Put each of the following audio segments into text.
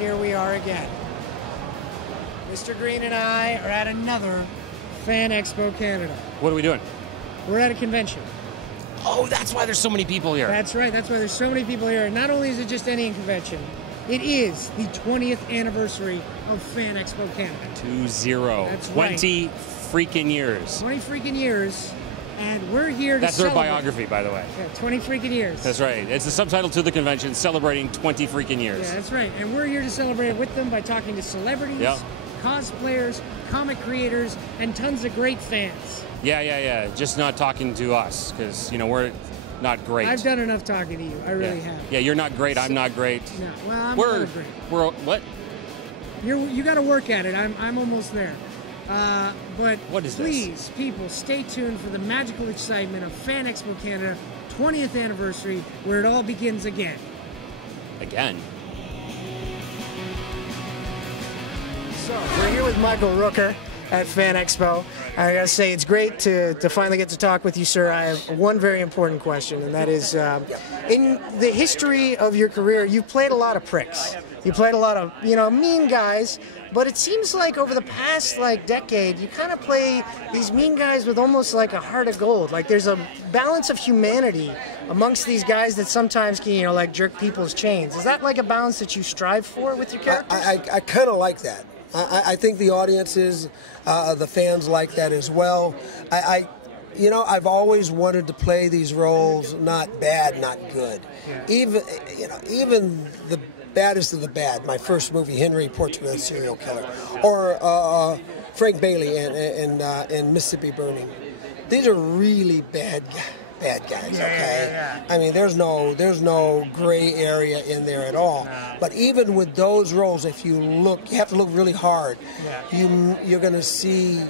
here we are again. Mr. Green and I are at another Fan Expo Canada. What are we doing? We're at a convention. Oh, that's why there's so many people here. That's right. That's why there's so many people here. And not only is it just any convention, it is the 20th anniversary of Fan Expo Canada. 20. That's 20 right. freaking years. 20 freaking years. And we're here to That's celebrate. their biography, by the way. Yeah, 20 freaking years. That's right. It's the subtitle to the convention, celebrating 20 freaking years. Yeah, that's right. And we're here to celebrate with them by talking to celebrities, cosplayers, comic creators, and tons of great fans. Yeah. Just not talking to us, because, you know, we're not great. I've done enough talking to you. I really have. Yeah, you're not great. I'm not great. No, well, I'm not great. We're what? You got to work at it. I'm almost there. But what is please, people, stay tuned for the magical excitement of Fan Expo Canada 20th anniversary, where it all begins again. Again? So, we're here with Michael Rooker at Fan Expo. I gotta say, it's great to finally get to talk with you, sir. I have one very important question, and that is, in the history of your career, you've played a lot of pricks. You played a lot of, mean guys, but it seems like over the past, decade, you kind of play these mean guys with almost like a heart of gold. Like, there's a balance of humanity amongst these guys that sometimes can, jerk people's chains. Is that like a balance that you strive for with your characters? I kind of like that. I think the audiences, the fans like that as well. I've always wanted to play these roles, not bad, not good. Yeah. Even the baddest of the bad. My first movie, Henry, Portrait of a Serial Killer, or Frank Bailey in Mississippi Burning. These are really bad guys. Okay. I mean, there's no gray area in there at all. But even with those roles, if you have to look really hard. You're going to see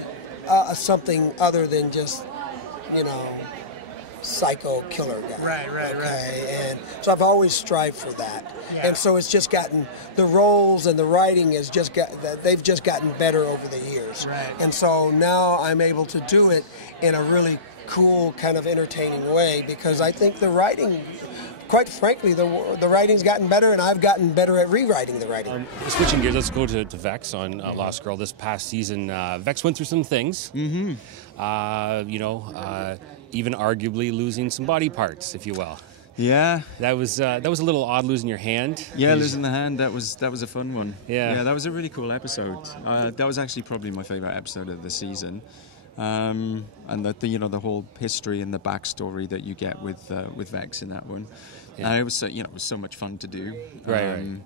something other than just psycho killer guy. Right. And so I've always strived for that. Yeah. And so it's just gotten, the roles and the writing they've just gotten better over the years. Right. And so now I'm able to do it in a really cool, kind of entertaining way, because I think the writing, quite frankly, the writing's gotten better, and I've gotten better at rewriting the writing. Switching gears, let's go to Vex on Lost Girl. This past season, Vex went through some things. Mm-hmm. Even arguably losing some body parts, if you will. Yeah, that was a little odd, losing your hand. Yeah, losing the hand. That was a fun one. Yeah, that was a really cool episode. That was actually probably my favorite episode of the season. And the whole history and the backstory that you get with Vex in that one. Yeah. It was it was so much fun to do. Right. And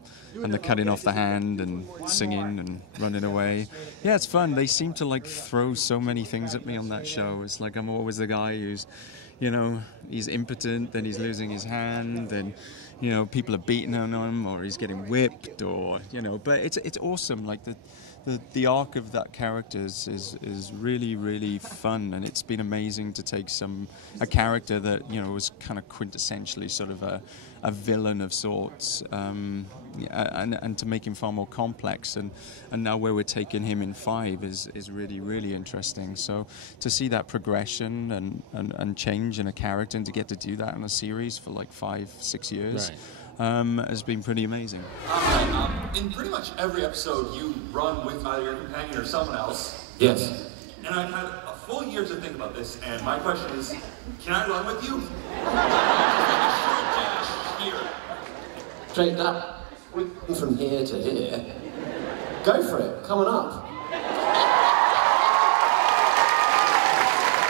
the cutting off the hand and singing and running away. Yeah, it's fun. They seem to throw so many things at me on that show. It's like I'm always the guy who's, he's impotent, then he's losing his hand, and people are beating on him, or he's getting whipped, or But it's awesome. Like the arc of that character is really, really fun, and it's been amazing to take a character that was kind of quintessentially sort of a villain of sorts, and to make him far more complex, and now where we're taking him in 5 is really, really interesting. So to see that progression and change in a character, and to get to do that in a series for 5-6 years. Right. Has been pretty amazing. In pretty much every episode, you run with either your companion or someone else. Yes. And I've had a full year to think about this, and my question is, can I run with you? Here. Straight up, from here to here. Go for it, coming up.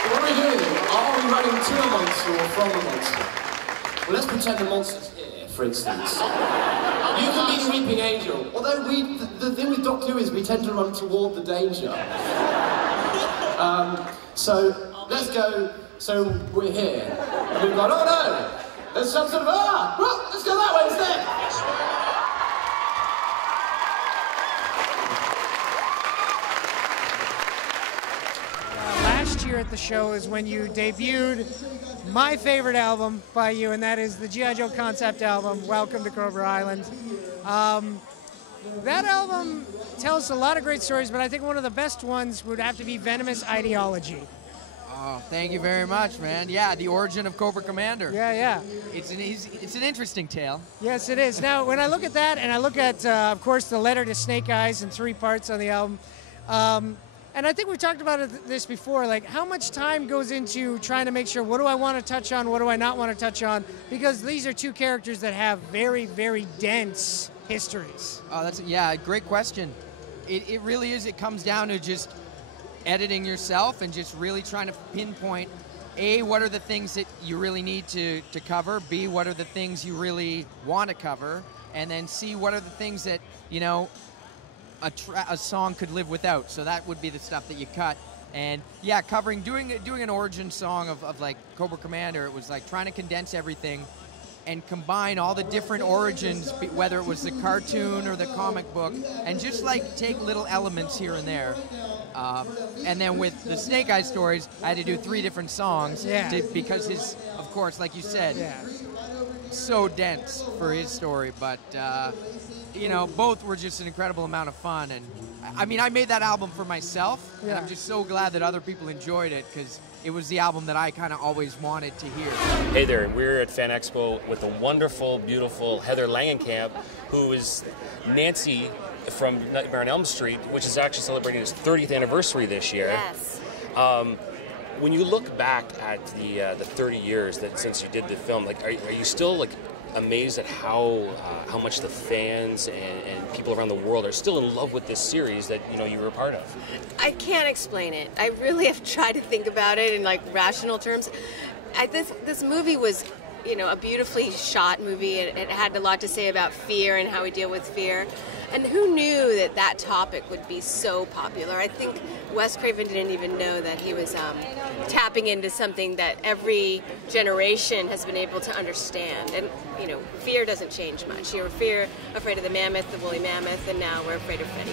What are we doing? Are we running to a monster or from a monster? Well, let's pretend the monster's here, for instance. You can be the weeping angel. Although the thing with Doctor Who is we tend to run toward the danger. So let's go. So we're here. And we've gone, oh no! There's some sort of, well, let's go that way instead! Last year at the show is when you debuted my favorite album by you, and that is the G.I. Joe concept album, Welcome to Cobra Island. That album tells a lot of great stories, but I think one of the best ones would have to be Venomous Ideology. Oh, thank you very much, man. Yeah, the origin of Cobra Commander. Yeah. It's an interesting tale. Yes, it is. Now, when I look at that, and I look at, of course, the letter to Snake Eyes in 3 parts on the album, and I think we've talked about this before, like how much time goes into trying to make sure, what do I want to touch on, what do I not want to touch on, because these are 2 characters that have very, very dense histories. Oh, that's a great question. It really is. It comes down to just editing yourself and just really trying to pinpoint, A, what are the things that you really need to cover, B, what are the things you really want to cover, and then C, what are the things that, you know, a song could live without. So that would be the stuff that you cut. And yeah, doing an origin song of like Cobra Commander, it was like trying to condense everything and combine all the different origins, whether it was the cartoon or the comic book, and just like take little elements here and there. And then with the Snake Eyes stories, I had to do 3 different songs because his, of course, like you said, so dense for his story. But you know, both were just an incredible amount of fun. And I mean, I made that album for myself, and I'm just so glad that other people enjoyed it, because it was the album that I kind of always wanted to hear. Hey there, we're at Fan Expo with the wonderful, beautiful Heather Langenkamp, who is Nancy from Nightmare on Elm Street, which is actually celebrating its 30th anniversary this year. Yes. When you look back at the 30 years that since you did the film, like, are you still like amazed at how much the fans and people around the world are still in love with this series that, you know, you were a part of? I can't explain it. I really have tried to think about it in like rational terms. This movie was, you know, a beautifully shot movie. It had a lot to say about fear and how we deal with fear. And who knew that that topic would be so popular? I think Wes Craven didn't even know that he was tapping into something that every generation has been able to understand. And, you know, fear doesn't change much. You were afraid of the mammoth, the woolly mammoth, and now we're afraid of Freddy.